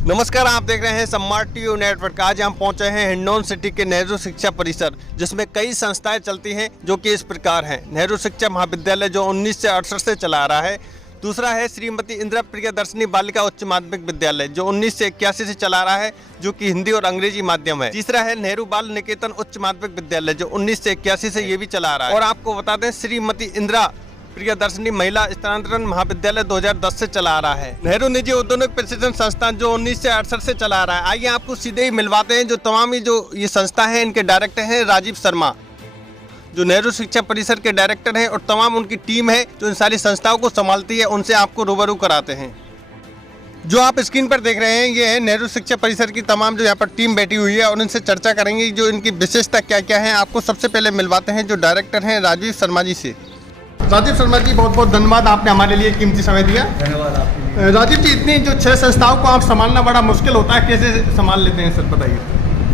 नमस्कार, आप देख रहे हैं स्मार्ट टीवी नेटवर्क। आज हम पहुंचे हैं हिंडौन सिटी के नेहरू शिक्षा परिसर, जिसमें कई संस्थाएं चलती हैं जो कि इस प्रकार हैं। नेहरू शिक्षा महाविद्यालय जो 1968 से चला आ रहा है। दूसरा है श्रीमती इंदिरा प्रियदर्शनी बालिका उच्च माध्यमिक विद्यालय जो 1981 से चला रहा है, जो कि हिंदी और अंग्रेजी माध्यम है। तीसरा है नेहरू बाल निकेतन उच्च माध्यमिक विद्यालय जो 1981 से ये भी चला रहा है। और आपको बता दें, श्रीमती इंदिरा प्रियदर्शनी महिला स्थानांतरण महाविद्यालय 2010 से चला आ रहा है। नेहरू निजी औद्योगिक प्रशिक्षण संस्थान जो 1968 से चला आ रहा है। आइए आपको सीधे ही मिलवाते हैं जो तमाम जो ये संस्था है, इनके डायरेक्टर हैं राजीव शर्मा, जो नेहरू शिक्षा परिसर के डायरेक्टर हैं, और तमाम उनकी टीम है जो इन सारी संस्थाओं को संभालती है। उनसे आपको रूबरू कराते हैं। जो आप स्क्रीन पर देख रहे हैं ये है नेहरू शिक्षा परिसर की तमाम जो यहाँ पर टीम बैठी हुई है, और इनसे चर्चा करेंगे जो इनकी विशेषता क्या क्या है। आपको सबसे पहले मिलवाते हैं जो डायरेक्टर हैं राजीव शर्मा जी से। राजीव शर्मा जी, बहुत बहुत धन्यवाद, आपने हमारे लिए कीमती समय दिया। धन्यवाद आपके। राजीव जी, इतनी जो 6 संस्थाओं को आप संभालना बड़ा मुश्किल होता है, कैसे संभाल लेते हैं सर, बताइए।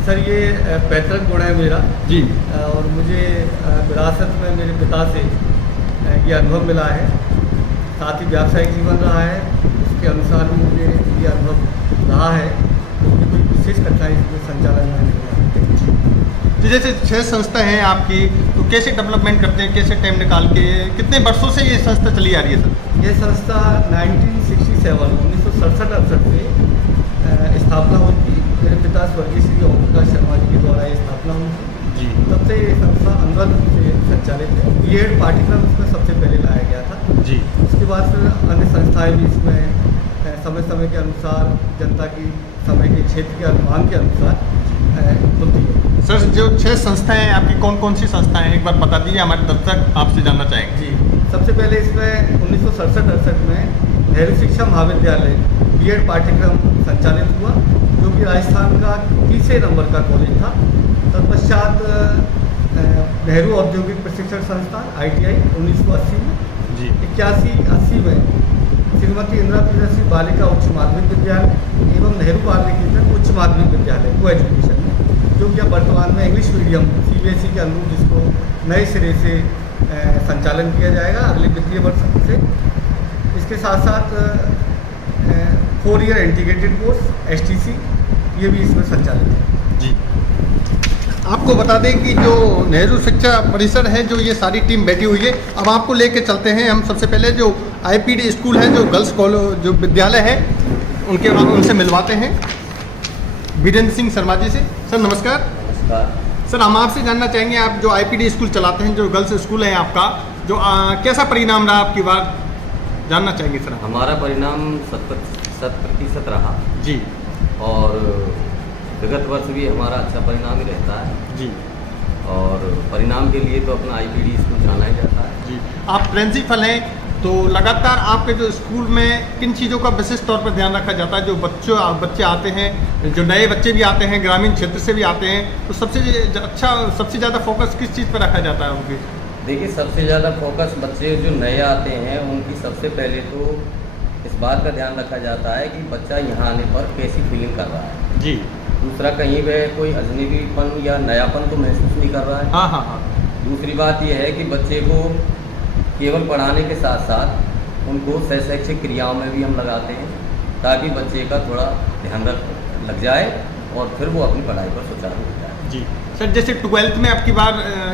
सर, ये पैतृक गुण है मेरा जी, और मुझे विरासत में मेरे पिता से ये अनुभव मिला है। साथ ही व्यावसायिक जीवन रहा है, उसके अनुसार भी मुझे ये अनुभव रहा है। मुझे कोई विशेष कठिनाई इसमें संचालन में नहीं है। तो जैसे 6 संस्था हैं आपकी, तो कैसे डेवलपमेंट करते हैं, कैसे टाइम निकाल के, कितने वर्षों से ये संस्था चली आ रही है सर? ये संस्था 1967 से स्थापना हुई थी। मेरे पिता स्वर्गीय श्री ओम प्रकाश शर्मा जी के द्वारा ये स्थापना हुई थी जी। तब से ये संस्था अनुरत से संचालित है। बीएड पाठ्यक्रम इसमें सबसे पहले लाया गया था जी। उसके बाद फिर अन्य संस्थाएं भी इसमें समय समय के अनुसार, जनता की समय के क्षेत्र के अनुमान के अनुसार खुलती है। सर, जो 6 संस्थाएं आपकी कौन कौन सी संस्थाएं हैं, एक बार बता दीजिए, हमारे दर्शक आपसे जानना चाहेंगे। जी, सबसे पहले इसमें 1967 में नेहरू शिक्षा महाविद्यालय बीएड पाठ्यक्रम संचालित हुआ, जो कि राजस्थान का तीसरे नंबर का कॉलेज था। तत्पश्चात नेहरू औद्योगिक प्रशिक्षण संस्थान ITI 1980 में जी। 81-80 में श्रीमती इंदिरा प्रियदर्शनी बालिका उच्च माध्यमिक विद्यालय एवं नेहरू बाल निकेतन उच्च माध्यमिक विद्यालय को एजुकेशन में, जो कि अब वर्तमान में इंग्लिश मीडियम CBSE के अनुरूप जिसको नए सिरे से संचालन किया जाएगा अगले वित्तीय वर्ष से। इसके साथ साथ 4 ईयर इंटीग्रेटेड कोर्स STC ये भी इसमें संचालित है। जी, आपको बता दें कि जो नेहरू शिक्षा परिसर है, जो ये सारी टीम बैठी हुई है, अब आपको लेके चलते हैं हम। सबसे पहले जो IPD स्कूल है, जो गर्ल्स कॉलेज जो विद्यालय है, उनके बाद उनसे मिलवाते हैं वीरेंद्र सिंह शर्मा जी से। सर नमस्कार। नमस्कार सर, हम आपसे जानना चाहेंगे, आप जो IPD स्कूल चलाते हैं, जो गर्ल्स स्कूल है आपका, जो कैसा परिणाम रहा आपकी बार, जानना चाहेंगे सर। हमारा परिणाम 100% रहा जी। और विगत वर्ष भी हमारा अच्छा परिणाम ही रहता है जी। और परिणाम के लिए तो अपना IPD स्कूल जाना ही जाता है। जी, आप प्रिंसिपल हैं, तो लगातार आपके जो स्कूल में किन चीज़ों का विशेष तौर पर ध्यान रखा जाता है? जो बच्चे आते हैं, जो नए बच्चे भी आते हैं, ग्रामीण क्षेत्र से भी आते हैं, तो सबसे ज़्यादा फोकस किस चीज़ पर रखा जाता है उनकी? देखिए, सबसे ज़्यादा फोकस बच्चे जो नए आते हैं उनकी सबसे पहले तो इस बात का ध्यान रखा जाता है कि बच्चा यहाँ आने पर कैसी फीलिंग कर रहा है। जी। दूसरा, कहीं वह कोई अजनबीपन या नयापन तो महसूस नहीं कर रहा है। हाँ हाँ हाँ। दूसरी बात यह है कि बच्चे को केवल पढ़ाने के साथ साथ उनको शैक्षिक क्रियाओं में भी हम लगाते हैं, ताकि बच्चे का थोड़ा ध्यान लग जाए और फिर वो अपनी पढ़ाई पर सुचारू हो जाए। जी। सर, जैसे 12th में आपकी बार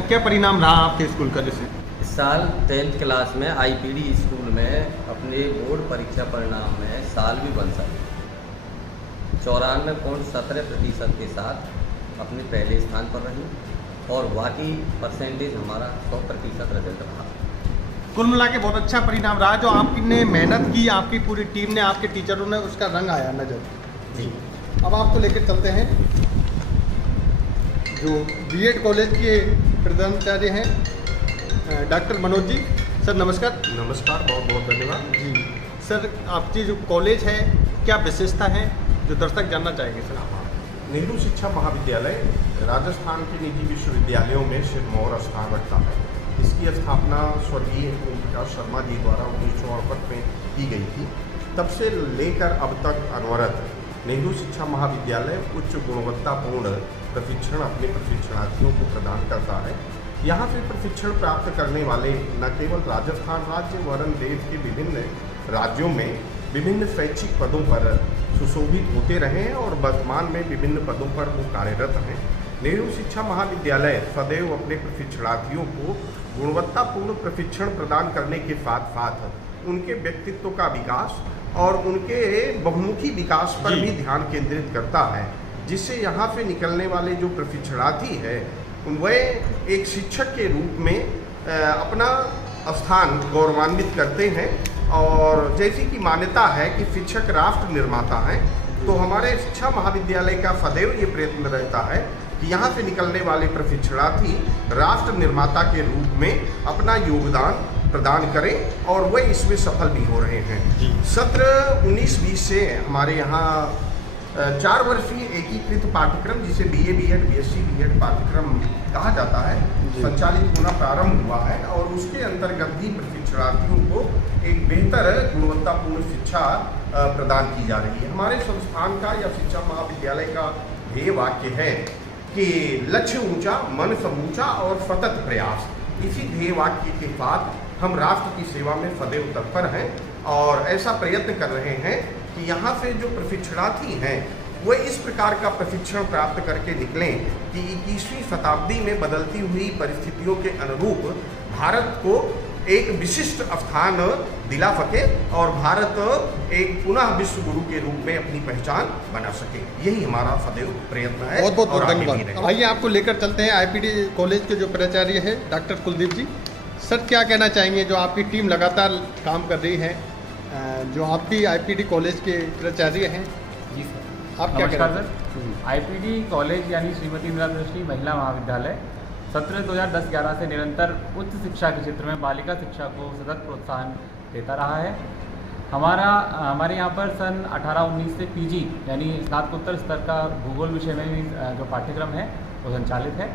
क्या परिणाम रहा आपके स्कूल का? जैसे इस साल 10th क्लास में IPD स्कूल में अपने बोर्ड परीक्षा परिणाम में साल भी बन सके 94.17% के साथ अपने पहले स्थान पर रही, और बाकी परसेंटेज हमारा 100% रिजल्ट रहा। कुल मिला के बहुत अच्छा परिणाम रहा। जो आपने मेहनत की, आपकी पूरी टीम ने, आपके टीचरों ने, उसका रंग आया नजर। जी। अब आपको लेकर चलते हैं जो BED कॉलेज के प्रधानाचार्य हैं डॉक्टर मनोज जी। सर नमस्कार। नमस्कार, बहुत बहुत धन्यवाद। जी सर, आपकी जो कॉलेज है, क्या विशेषता है जो दर्शक जानना चाहेंगे सर? नेहरू शिक्षा महाविद्यालय राजस्थान के निजी विश्वविद्यालयों में सिरमौर स्थान रखता है। इसकी स्थापना स्वर्गीय ओम प्रकाश शर्मा जी द्वारा 1968 में की गई थी। तब से लेकर अब तक अनवरत नेहरू शिक्षा महाविद्यालय उच्च गुणवत्तापूर्ण प्रशिक्षण अपने प्रशिक्षणार्थियों को प्रदान करता है। यहाँ से प्रशिक्षण प्राप्त करने वाले न केवल राजस्थान राज्य वरन देश के विभिन्न राज्यों में विभिन्न शैक्षिक पदों पर सुशोभित होते रहें और वर्तमान में विभिन्न पदों पर वो कार्यरत हैं। नेहरू शिक्षा महाविद्यालय सदैव अपने प्रशिक्षणार्थियों को गुणवत्तापूर्ण प्रशिक्षण प्रदान करने के साथ साथ उनके व्यक्तित्व का विकास और उनके बहुमुखी विकास पर भी ध्यान केंद्रित करता है, जिससे यहाँ से निकलने वाले जो प्रशिक्षणार्थी है वह एक शिक्षक के रूप में अपना स्थान गौरवान्वित करते हैं। और जैसी कि मान्यता है कि शिक्षक राष्ट्र निर्माता हैं, तो हमारे शिक्षा महाविद्यालय का सदैव ये प्रयत्न रहता है कि यहाँ से निकलने वाले प्रशिक्षणार्थी राष्ट्र निर्माता के रूप में अपना योगदान प्रदान करें और वह इसमें सफल भी हो रहे हैं। सत्र 19-20 से हमारे यहाँ 4 वर्षीय एकीकृत पाठ्यक्रम जिसे BA B.Ed BSc B.Ed पाठ्यक्रम कहा जाता है संचालित होना प्रारंभ हुआ है और उसके अंतर्गत भी प्रशिक्षणार्थियों को एक बेहतर गुणवत्तापूर्ण शिक्षा प्रदान की जा रही है। हमारे संस्थान का या शिक्षा महाविद्यालय का ध्येय वाक्य है कि लक्ष्य ऊंचा, मन समूचा और सतत प्रयास। इसी ध्येय वाक्य के साथ हम राष्ट्र की सेवा में सदैव तत्पर हैं और ऐसा प्रयत्न कर रहे हैं कि यहाँ से जो प्रशिक्षणार्थी हैं वो इस प्रकार का प्रशिक्षण प्राप्त करके निकलें कि 21वीं शताब्दी में बदलती हुई परिस्थितियों के अनुरूप भारत को एक विशिष्ट स्थान दिला सके और भारत एक पुनः विश्व गुरु के रूप में अपनी पहचान बना सके। यही हमारा सदैव प्रयत्न है। बहुत बहुत धन्यवाद। आइए आपको लेकर चलते हैं IPD कॉलेज के जो प्राचार्य है डॉक्टर कुलदीप जी। सर क्या कहना चाहेंगे, जो आपकी टीम लगातार काम कर रही है, जो आपकी IPD कॉलेज के प्राचार्य हैं? जी सर, आप क्या नमस्कार सर। IPD कॉलेज यानी श्रीमती इंदिरा दृष्टि महिला महाविद्यालय सत्र 2010-11 से निरंतर उच्च शिक्षा के क्षेत्र में बालिका शिक्षा को सतत प्रोत्साहन देता रहा है। हमारे यहाँ पर सन 18-19 से PG यानी स्नातकोत्तर स्तर का भूगोल विषय में भी जो पाठ्यक्रम है वो संचालित है।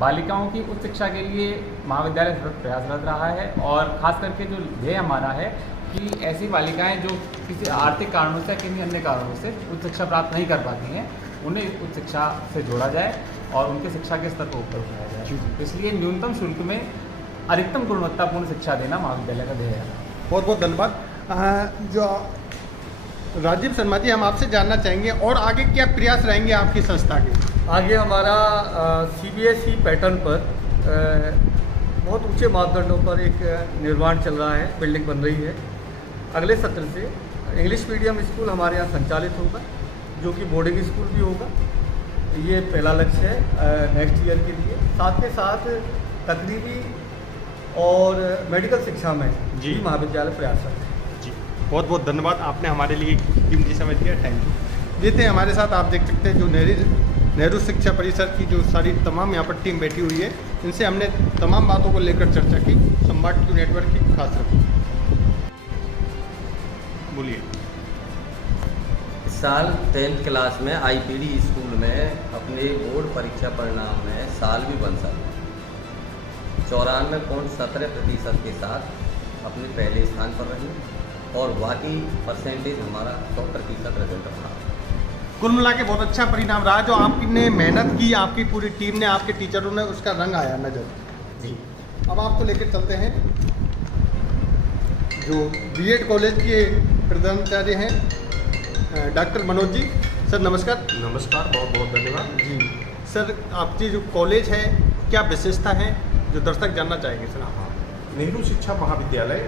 बालिकाओं की उच्च शिक्षा के लिए महाविद्यालय सतत प्रयासरत रहा है और ख़ास करके जो ध्येय हमारा है कि ऐसी बालिकाएं जो किसी आर्थिक कारणों से किसी अन्य कारणों से उच्च शिक्षा प्राप्त नहीं कर पाती हैं, उन्हें उच्च शिक्षा से जोड़ा जाए और उनके शिक्षा के स्तर को ऊपर उठाया जाए। इसलिए न्यूनतम शुल्क में अधिकतम गुणवत्तापूर्ण शिक्षा देना महाविद्यालय का ध्येय है। बहुत बहुत धन्यवाद। जो राजीव शर्मा जी, हम आपसे जानना चाहेंगे और आगे क्या प्रयास रहेंगे आपकी संस्था के? आगे हमारा CBSE पैटर्न पर बहुत ऊंचे मापदंडों पर एक निर्माण चल रहा है, बिल्डिंग बन रही है। अगले सत्र से इंग्लिश मीडियम स्कूल हमारे यहाँ संचालित होगा, जो कि बोर्डिंग स्कूल भी होगा। ये पहला लक्ष्य है नेक्स्ट ईयर के लिए। साथ के साथ तकनीकी और मेडिकल शिक्षा में जी महाविद्यालय प्रयासरत है। जी बहुत बहुत धन्यवाद, आपने हमारे लिए कीमती समय दिया। Thank you. ये थे हमारे साथ, आप देख सकते हैं जो नेहरू शिक्षा परिसर की जो सारी तमाम यहाँ पर टीम बैठी हुई है, इनसे हमने तमाम बातों को लेकर चर्चा की। स्मार्ट Q नेटवर्क की खास रिपोर्ट। बोलिए। इस साल 10th क्लास में IPD स्कूल में अपने बोर्ड परीक्षा परिणाम में साल भी बन सका 94.17% के साथ अपने पहले स्थान पर रही और बाकी परसेंटेज हमारा 100% रिजल्ट रहा। कुल मिला के बहुत अच्छा परिणाम रहा। जो आपने मेहनत की, आपकी पूरी टीम ने, आपके टीचरों ने, उसका रंग आया नजर। जी। अब आपको लेकर चलते हैं जो B.Ed कॉलेज के प्रधानाचार्य हैं डॉक्टर मनोज जी। सर नमस्कार। नमस्कार, बहुत बहुत धन्यवाद। जी सर, आपकी जो कॉलेज है क्या विशेषता है जो दर्शक जानना चाहेंगे? सर हाँ, नेहरू शिक्षा महाविद्यालय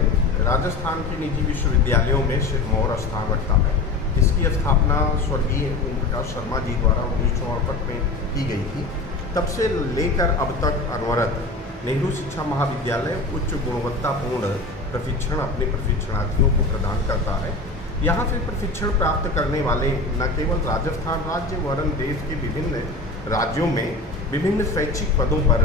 राजस्थान के निजी विश्वविद्यालयों में सिरमौर स्थान रखता है। इसकी स्थापना स्वर्गीय ओम प्रकाश शर्मा जी द्वारा 1968 में की गई थी। तब से लेकर अब तक अनवरत नेहरू शिक्षा महाविद्यालय उच्च गुणवत्तापूर्ण प्रशिक्षण अपने प्रशिक्षणार्थियों को प्रदान करता है। यहाँ से प्रशिक्षण प्राप्त करने वाले न केवल राजस्थान राज्य वरन देश के विभिन्न राज्यों में विभिन्न शैक्षिक पदों पर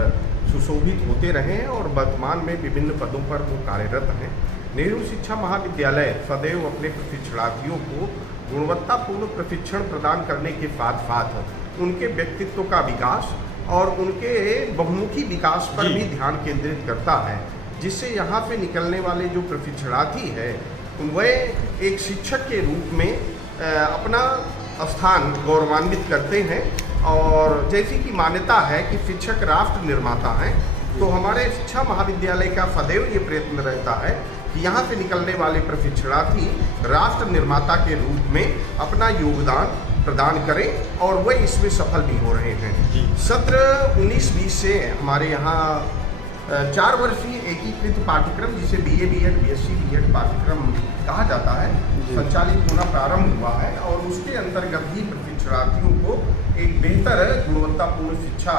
सुशोभित होते रहें और वर्तमान में विभिन्न पदों पर वो कार्यरत हैं। नेहरू शिक्षा महाविद्यालय सदैव अपने प्रशिक्षणार्थियों को गुणवत्तापूर्ण प्रशिक्षण प्रदान करने के साथ साथ उनके व्यक्तित्व का विकास और उनके बहुमुखी विकास पर भी ध्यान केंद्रित करता है, जिससे यहाँ से निकलने वाले जो प्रशिक्षणार्थी है वह एक शिक्षक के रूप में अपना स्थान गौरवान्वित करते हैं। और जैसी कि मान्यता है कि शिक्षक राष्ट्र निर्माता हैं, तो हमारे शिक्षा महाविद्यालय का सदैव ये प्रयत्न रहता है कि यहाँ से निकलने वाले प्रशिक्षणार्थी राष्ट्र निर्माता के रूप में अपना योगदान प्रदान करें और वे इसमें सफल भी हो रहे हैं। सत्र 19-20 से हमारे यहाँ 4 वर्षीय एकीकृत पाठ्यक्रम जिसे BA B.Ed BSc B.Ed पाठ्यक्रम कहा जाता है संचालित होना प्रारंभ हुआ है और उसके अंतर्गत ही प्रशिक्षणार्थियों को एक बेहतर गुणवत्तापूर्ण शिक्षा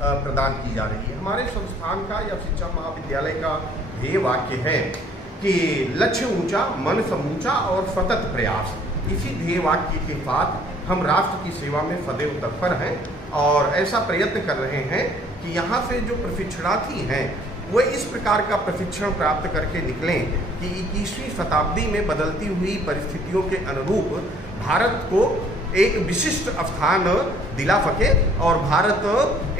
प्रदान की जा रही है। हमारे संस्थान का या शिक्षा महाविद्यालय का ध्येय वाक्य है कि लक्ष्य ऊंचा, मन समूचा और सतत प्रयास। इसी ध्येय वाक्य के साथ हम राष्ट्र की सेवा में सदैव तत्पर हैं और ऐसा प्रयत्न कर रहे हैं कि यहाँ से जो प्रशिक्षणार्थी हैं वो इस प्रकार का प्रशिक्षण प्राप्त करके निकलें कि 21वीं शताब्दी में बदलती हुई परिस्थितियों के अनुरूप भारत को एक विशिष्ट स्थान दिला सके और भारत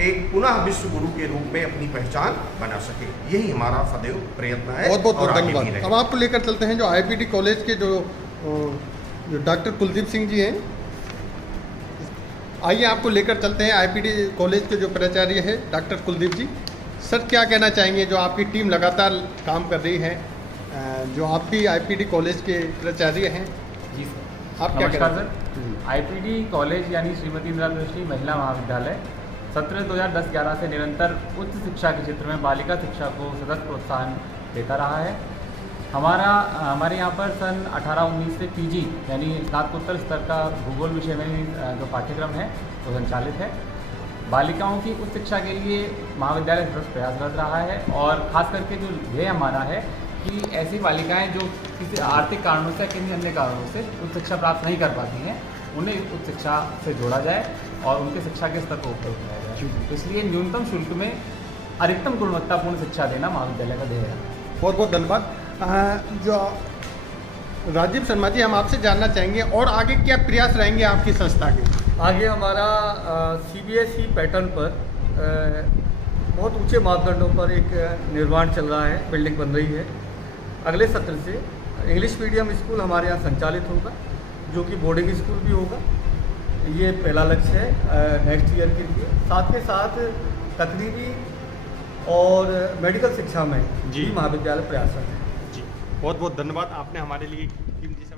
एक पुनः विश्व गुरु के रूप में अपनी पहचान बना सके। यही हमारा सदैव प्रयत्न है। बहुत बहुत धन्यवाद। अब आपको लेकर चलते हैं जो IPD कॉलेज के जो डॉक्टर कुलदीप सिंह जी हैं। आइए आपको लेकर चलते हैं IPD कॉलेज के जो प्राचार्य है डॉक्टर कुलदीप जी। सर क्या कहना चाहेंगे, जो आपकी टीम लगातार काम कर रही है, जो आप भी IPD कॉलेज के प्राचार्य हैं, जी सर। आप क्या नमस्कार कहना सर। IPD कॉलेज यानी श्रीमती इंदिरा दृष्टि महिला महाविद्यालय सत्र 2010-11 से निरंतर उच्च शिक्षा के क्षेत्र में बालिका शिक्षा को सतत प्रोत्साहन देता रहा है। हमारे यहाँ पर सन 18-19 से PG यानी स्नातकोत्तर स्तर का भूगोल विषय में जो पाठ्यक्रम है वो संचालित है। बालिकाओं की उच्च शिक्षा के लिए महाविद्यालय सतत प्रयासरत रहा है और खास करके जो ध्येय हमारा है कि ऐसी बालिकाएं जो किसी आर्थिक कारणों से किसी अन्य कारणों से उच्च शिक्षा प्राप्त नहीं कर पाती हैं, उन्हें उच्च शिक्षा से जोड़ा जाए और उनके शिक्षा के स्तर को ऊपर उठाया जाए। तो इसलिए न्यूनतम शुल्क में अधिकतम गुणवत्तापूर्ण शिक्षा देना महाविद्यालय का ध्येय है। बहुत बहुत धन्यवाद। जो राजीव शर्मा जी, हम आपसे जानना चाहेंगे और आगे क्या प्रयास रहेंगे आपकी संस्था के? आगे हमारा CBSE पैटर्न पर बहुत ऊंचे मापदंडों पर एक निर्माण चल रहा है, बिल्डिंग बन रही है। अगले सत्र से इंग्लिश मीडियम स्कूल हमारे यहाँ संचालित होगा, जो कि बोर्डिंग स्कूल भी होगा। ये पहला लक्ष्य है नेक्स्ट ईयर के लिए। साथ के साथ तकनीकी और मेडिकल शिक्षा में जी महाविद्यालय प्रयासरत है। जी बहुत बहुत धन्यवाद, आपने हमारे लिए कीमती